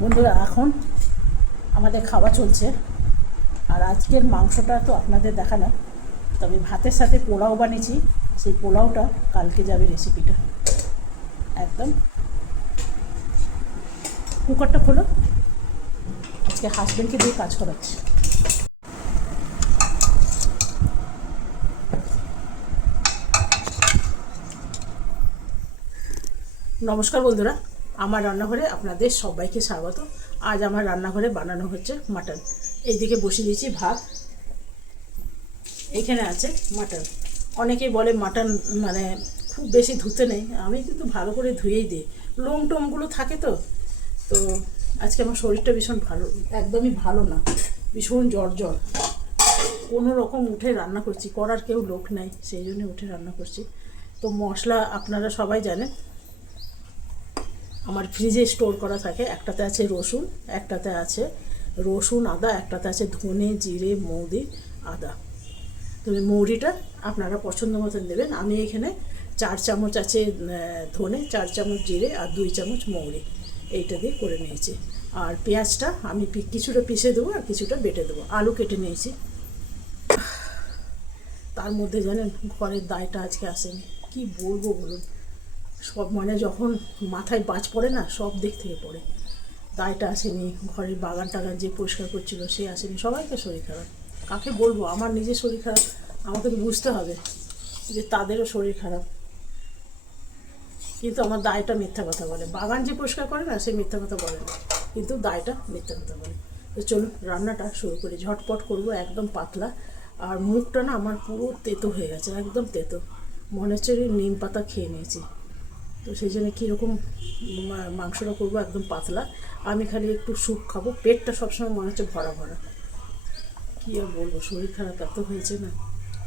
বন্ধুরা, এখন আমাদের খাওয়া চলছে। আর আজকের মাংসটা তো আপনাদের দেখালাম, তবে ভাতের সাথে পোলাও বানিয়েছি। সেই পোলাওটা কালকে যাবে রেসিপিটা। একদম কুকারটা খোলো, আজকে হাজব্যান্ডকে দিয়ে কাজ করাচ্ছি। নমস্কার বন্ধুরা, আমার রান্নাঘরে আপনাদের সবাইকে স্বাগত। আজ আমার রান্নাঘরে বানানো হচ্ছে মাটন। এইদিকে বসিয়ে দিয়েছি ভাত, এইখানে আছে মাটন। অনেকেই বলে মাটন মানে খুব বেশি ধুতে নেই, আমি কিন্তু ভালো করে ধুয়েই দিই, লোম টোমগুলো থাকে তো। তো আজকে আমার শরীরটা ভীষণ ভালো, একদমই ভালো না, ভীষণ জ্বর জ্বর। কোনো রকম উঠে রান্না করছি, করার কেউ লোক নাই, সেই জন্য উঠে রান্না করছি। তো মশলা আপনারা সবাই জানেন, আমার ফ্রিজে স্টোর করা থাকে। একটাতে আছে রসুন, একটাতে আছে রসুন আদা, একটাতে আছে ধনে জিরে মৌরি আদা। তবে মৌরিটা আপনারা পছন্দ মতন দেবেন। আমি এখানে 4 চামচ আছে ধনে, 4 চামচ জিরে আর 2 চামচ মৌরি, এইটা দিয়ে করে নিয়েছি। আর পেঁয়াজটা আমি কিছুটা পিষে দেবো আর কিছুটা বেটে দেবো। আলু কেটে নিয়েছি। তার মধ্যে জানেন ঘরের দায়টা আজকে আসেনি, কি বলবো বলুন। সব মানে যখন মাথায় বাজ পড়ে না, সব দিক থেকে পড়ে। দায়টা আসেনি, ঘরের বাগান টাগান যে পরিষ্কার করছিল সে আসেনি। সবাইকে শরীর খারাপ, কাকে বলবো? আমার নিজের শরীর খারাপ, আমাকে তো বুঝতে হবে যে তাদেরও শরীর খারাপ। কিন্তু আমার দায়টা মিথ্যা কথা বলে। বাগান যে পরিষ্কার করে না, সে মিথ্যা কথা বলে না, কিন্তু দায়টা মিথ্যা কথা বলে। তো চলুন রান্নাটা শুরু করি। ঝটপট করবো, একদম পাতলা। আর মুখটা না আমার পুরো তেতো হয়ে গেছে, একদম তেতো, মনে হচ্ছে নিম পাতা খেয়ে নিয়েছি। তো সেই জন্য কীরকম মাংসটা করবো, একদম পাতলা। আমি খালি একটু স্যুপ খাবো, পেটটা সবসময় মনে হচ্ছে ভরা ভরা। কী আর বলবো, শরীর খারাপ এত হয়েছে না,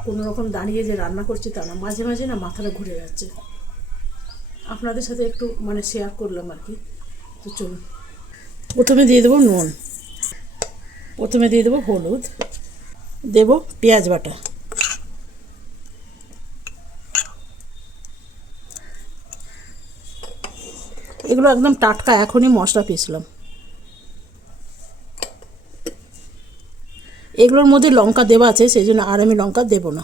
কোনো রকম দাঁড়িয়ে যে রান্না করছি তা না, মাঝে মাঝে না মাথাটা ঘুরে যাচ্ছে। আপনাদের সাথে একটু মানে শেয়ার করলাম আর কি। তো চলুন, প্রথমে দিয়ে দেবো নুন, প্রথমে দিয়ে দেবো হলুদ, দেবো পেঁয়াজ বাটা, এগুলো একদম টাটকা, এখনই মশলা পিসলাম। এগুলোর মধ্যে লঙ্কা দেওয়া আছে, সেই জন্য আর আমি লঙ্কা দেবো না।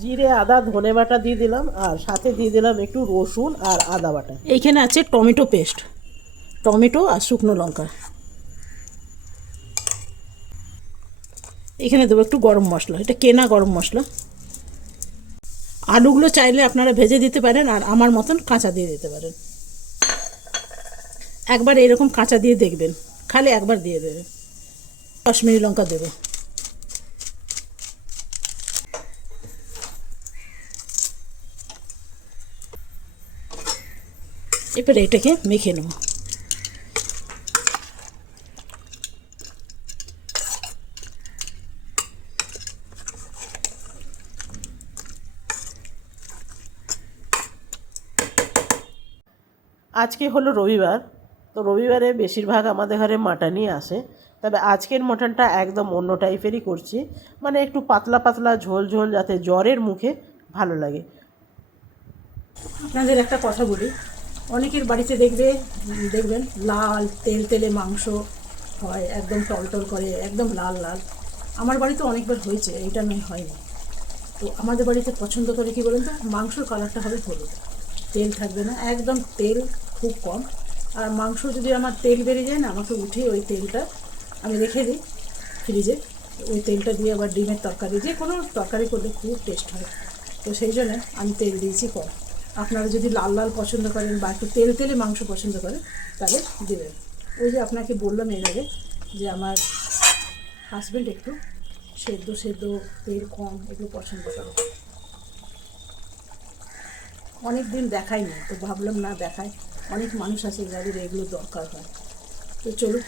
জিরে আদা ধনে বাটা দিয়ে দিলাম, আর সাথে দিয়ে দিলাম একটু রসুন আর আদা বাটা। এইখানে আছে টমেটো পেস্ট, টমেটো আর শুকনো লঙ্কা। এখানে দেবো একটু গরম মশলা, এটা কেনা গরম মশলা। আলুগুলো চাইলে আপনারা ভেজে দিতে পারেন, আর আমার মতন কাঁচা দিয়ে দিতে পারেন। একবার এরকম কাঁচা দিয়ে দেখবেন, খালি একবার দিয়ে দেবেন। কাশ্মীরি লঙ্কা দেবো। এবার এটাকে মেখে নেব। আজকে হলো রবিবার, তো রবিবারে বেশিরভাগ আমাদের ঘরে মাটনই আসে। তবে আজকের মটনটা একদম অন্য টাইপেরই করছি, মানে একটু পাতলা পাতলা ঝোল ঝোল, যাতে জ্বরের মুখে ভালো লাগে। আপনাদের একটা কথা বলি, অনেকের বাড়িতে দেখবেন লাল তেল তেলে মাংস হয়, একদম টলটল করে, একদম লাল লাল। আমার বাড়িতে অনেকবার হয়েছে, এটা নয় হয়নি। তো আমাদের বাড়িতে পছন্দ করে কি বলুন তো, মাংসর কালারটা হবে হলুদ, তেল থাকবে না, একদম তেল খুব কম। আর মাংস যদি আমার তেল বেরিয়ে যায় না, আমাকে উঠিয়ে ওই তেলটা আমি রেখে দিই ফ্রিজে। ওই তেলটা দিয়ে আবার ডিমের তরকারি, যে কোনো তরকারি করলে খুব টেস্ট হয়। তো সেই জন্য আমি তেল দিয়েছি কম। আপনারা যদি লাল লাল পছন্দ করেন বা একটু তেল তেলে মাংস পছন্দ করেন, তাহলে দেবেন। ওই যে আপনাকে বললাম এর আগে যে আমার হাজব্যান্ড একটু সেদ্ধ সেদ্ধ, তেল কম, এগুলো পছন্দ করে। অনেক দিন দেখাইনি, তো ভাবলাম না দেখাই, অনেক মানুষ আছে যাদের এগুলো দরকার হয়। তো চলুন,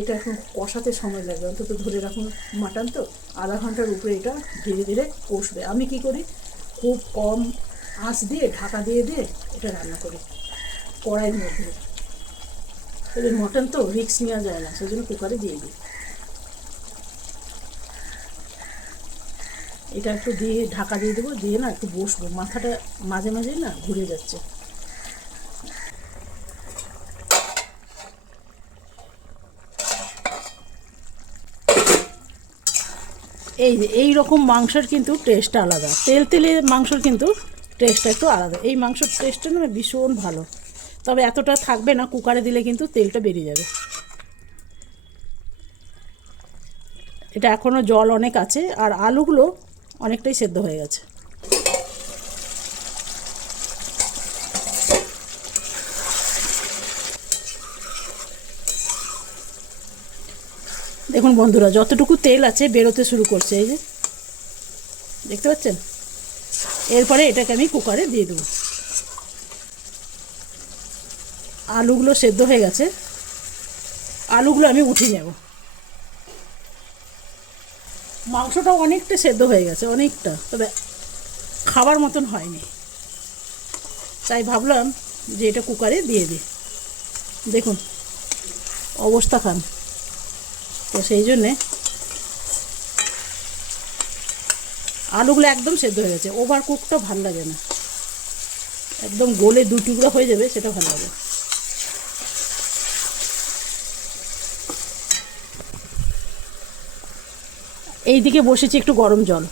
এটা এখন কষাতে সময় লাগবে, অন্তত ধরে রাখুন মাটন তো আধা ঘন্টার উপরে এটা ধীরে ধীরে কষবে। আমি কি করি, খুব কম আঁচ দিয়ে ঢাকা দিয়ে দিয়ে এটা রান্না করি কড়াইয়ের মধ্যে। তবে মটন তো রিস্ক নেওয়া যায় না, সেই জন্য কুকারে দিয়ে দিই। এটা একটু দিয়ে ঢাকা দিয়ে দেবো, দিয়ে না একটু বসবো, মাথাটা মাঝে মাঝে না ঘুরে যাচ্ছে। এই যে এই রকম মাংসের কিন্তু টেস্ট আলাদা, তেল তেলে মাংসর কিন্তু টেস্টটা একটু আলাদা। এই মাংসর টেস্টটা না ভীষণ ভালো, তবে এতটা থাকবে না, কুকারে দিলে কিন্তু তেলটা বেরিয়ে যাবে। এটা এখনও জল অনেক আছে, আর আলুগুলো অনেকটাই সেদ্ধ হয়ে গেছে। দেখুন বন্ধুরা, যতটুকু তেল আছে বেরোতে শুরু করছে, এই যে দেখতে পাচ্ছেন। এরপরে এটাকে আমি কুকারে দিয়ে দেবো। আলুগুলো সেদ্ধ হয়ে গেছে, আলুগুলো আমি উঠিয়ে নেব। মাংসটাও অনেকটা সেদ্ধ হয়ে গেছে, অনেকটা, তবে খাবার মতন হয়নি, তাই ভাবলাম যে এটা কুকারে দিয়ে দিই। দেখুন অবস্থা খান, তো সেই জন্যে আলুগুলো একদম সেদ্ধ হয়ে গেছে। ওভার কুকটা ভালো লাগে না, একদম গলে দু টুকরো হয়ে যাবে, সেটা ভালো লাগে। এই দিকে বসেছি একটু গরম জল,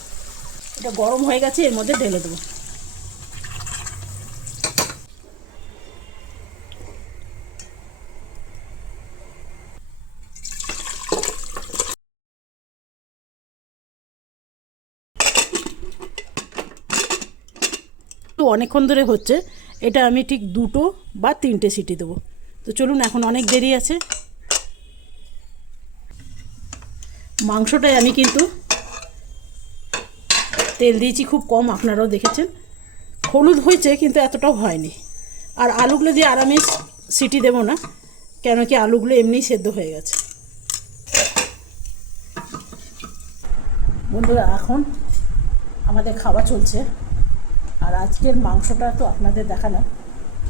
এটা গরম হয়ে গেছে, এর মধ্যে ঢেলে দেবো। তো অনেকক্ষণ ধরে হচ্ছে, এটা আমি ঠিক 2 বা 3টে সিটি দেবো। তো চলুন, এখন অনেক দেরি আছে। মাংসটায় আমি কিন্তু তেল দিয়েছি খুব কম, আপনারাও দেখেছেন। হলুদ হয়েছে কিন্তু এতটাও হয়নি। আর আলুগুলো দিয়ে আর আমি সিটি দেবো না, কেন কি আলুগুলো এমনিই সেদ্ধ হয়ে গেছে। বন্ধুরা, এখন আমাদের খাওয়া চলছে, আর আজকের মাংসটা তো আপনাদের দেখালাম,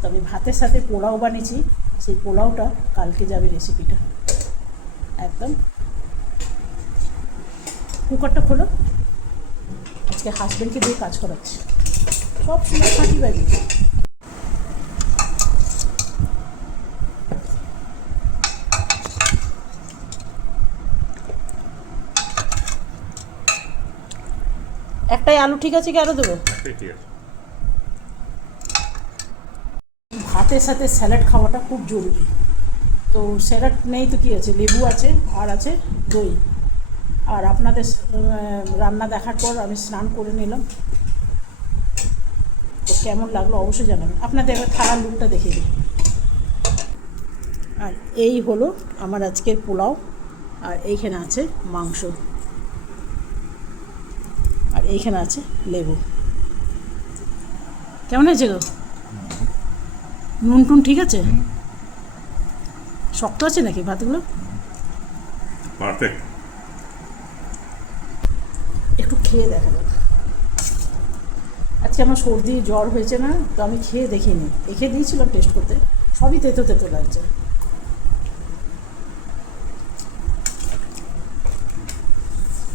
তবে ভাতের সাথে পোলাও বানিয়েছি, সেই পোলাওটা কালকে যাবে রেসিপিটা। একদম কুকারটা খোলো, আজকে হাজব্যান্ডকে দিয়ে কাজ করাচ্ছি, সব সময় ফাঁকি বাজি। একটাই আলু ঠিক আছে কি আরও দেবো? ভাতের সাথে স্যালাড খাওয়াটা খুব জরুরি। তো স্যালাড নেই তো কী আছে, লেবু আছে আর আছে দই। আর আপনাদের রান্না দেখার পর আমি স্নান করে নিলাম, তো কেমন লাগলো অবশ্যই জানাবেন। আপনাদের এবার থালার লুকটা দেখিয়ে দিই। আর এই হলো আমার আজকের পোলাও, আর এইখানে আছে মাংস, আর এইখানে আছে লেবু। কেমন হয়েছে গো? নুন টুন ঠিক আছে? শক্ত আছে নাকি ভাতগুলো? পারফেক্ট। একটু খেয়ে দেখা যাক। আজকে আমার সর্দি জ্বর হয়েছে না, তো আমি খেয়ে দেখিনি, রেখে দিয়েছিলাম টেস্ট করতে, সবই তেতো তেতো লাগছে।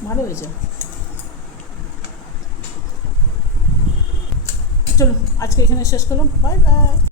ভালো হয়েছে। চলুন আজকে এখানে শেষ করলাম, বাই বাই।